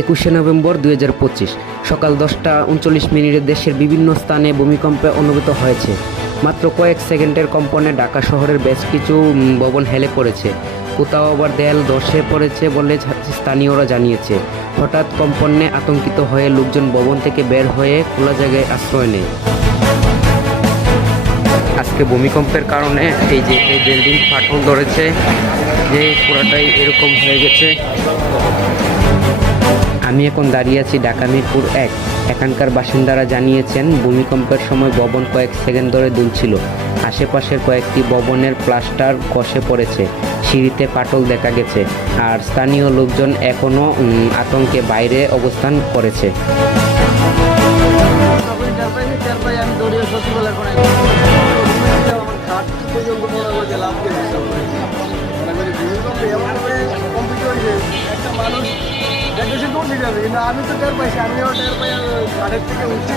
21শে November 2025 সকাল 10:39 দেশের বিভিন্ন স্থানে ভূমিকম্পে অনুভূত হয়েছে। মাত্র কয়েক সেকেন্ডের কম্পনে ঢাকা শহরের বেশ কিছু ভবন হেলে পড়েছে, কোথাও আবার দেয়াল ধসে পড়েছে বলে স্থানীয়রা জানিয়েছে। হঠাৎ কম্পনে আতঙ্কিত হয়ে লোকজন ভবন থেকে বের হয়ে খোলা জায়গায় আশ্রয় নেয়। আজকে ভূমিকম্পের কারণে এই বিল্ডিং ফাটল ধরেছে, যে পুরাটাই এরকম হয়ে গেছে। আমি এখন দাঁড়িয়ে আছি ঢাকা মিরপুর 1। এখানকার বাসিন্দারা জানিয়েছেন ভূমিকম্পের সময় ভবন কয়েক সেকেন্ড ধরে দুলছিল। আশেপাশের কয়েকটি ভবনের প্লাস্টার খসে পড়েছে, সিঁড়িতে ফাটল দেখা গেছে, আর স্থানীয় লোকজন এখনও আতঙ্কে বাইরে অবস্থান করেছে। আমি তো টের পাইছি, আমিও টের পাই, ঘাটের থেকে উঠছি।